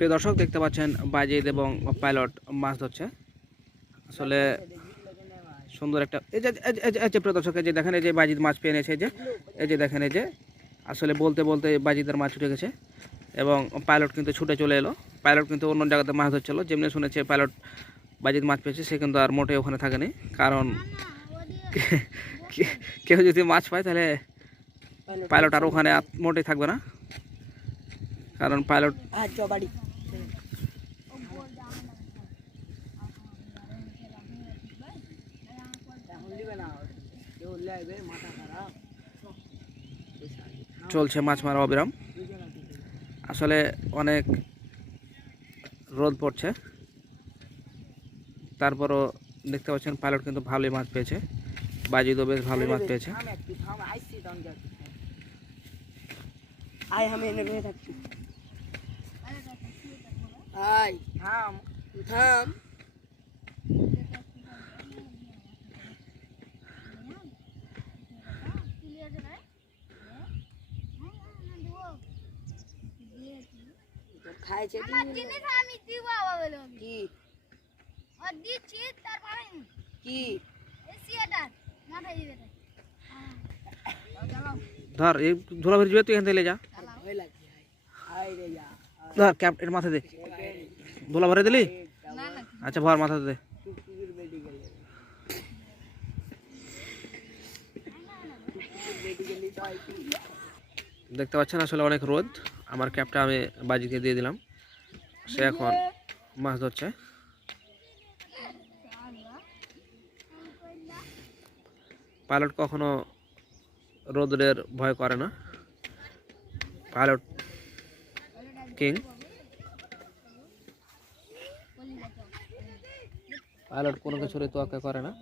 প্রিয় দর্শক, দেখতে পাচ্ছেন বাজিদ এবং পাইলট মাছ ধরছে। আসলে সুন্দর একটা এই যে, এই প্রিয় দর্শক, এই যে দেখেন, এই যে বাজিদ মাছ পেয়ে এই যে এই যে দেখেন, এই যে, আসলে বলতে বলতে বাজিদের মাছ উঠে গেছে এবং পাইলট কিন্তু ছুটে চলে এলো। পাইলট কিন্তু অন্য জায়গাতে মাছ ধরছিল, যেমনি শুনেছে পাইলট বাজিদ মাছ পেয়েছে, সে কিন্তু আর মোটে ওখানে থাকেনি। কারণ কেউ যদি মাছ পায়, তাহলে পাইলট আর ওখানে মোটেই থাকবে না। কারণ পাইলট চলছে মাছ মারা অবিরাম। আসলে অনেক রোদ পড়ছে। তারপরও দেখতে পাচ্ছেন পাইলট কিন্তু ভালোই মাছ পেয়েছে। বাজিদও বেশ ভালোই মাছ পেয়েছে। থাকছি। থাম থাম। খাইছে জিনিস আমি দিব বাবা বলো কি আর দিচ্ছি তারপরে কি এসিয়াটা মাথায় দিবে তাই। ধর এই ধুলা ভরে যাবে তুই এখান থেকে লে যা ভয় লাগছে আয় রে যা ধর ক্যাপ এর মাথায় দে ধুলা ভরে দিলি না না আচ্ছা ভর মাথাতে দে টুকটুকির বেডি গেলে বেডি গেলি তো আয় কি দেখতে পাচ্ছেন আসলে অনেক রোদ আমার ক্যাপটা আমি বাজিকে দিয়ে দিলাম। সে এখন মাছ ধরছে। পাইলট কখনো রোদের ভয় করে না। Pilot king. পাইলট কোনো কিছুরই তোয়াক্কা করে না।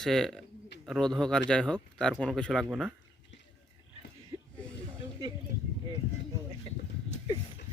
সে রোদ হোক আর যাই হোক, তার কোনো কিছু লাগবে না। Okay.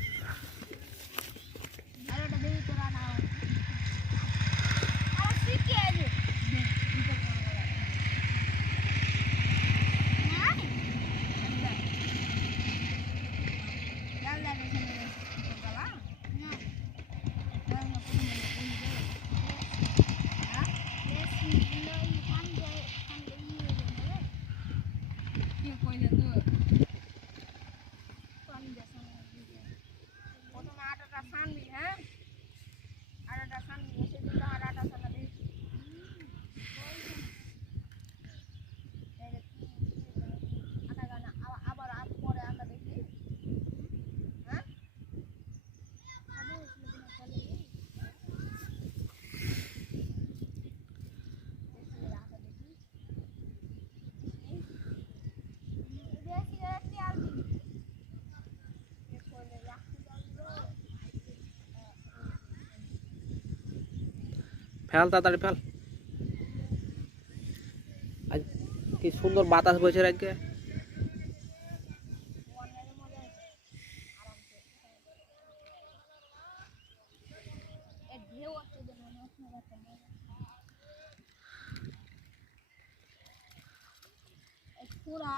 ফেল তাড়াতাড়ি ফেল আজ কি সুন্দর বাতাস বইছে রে আজকে পুরা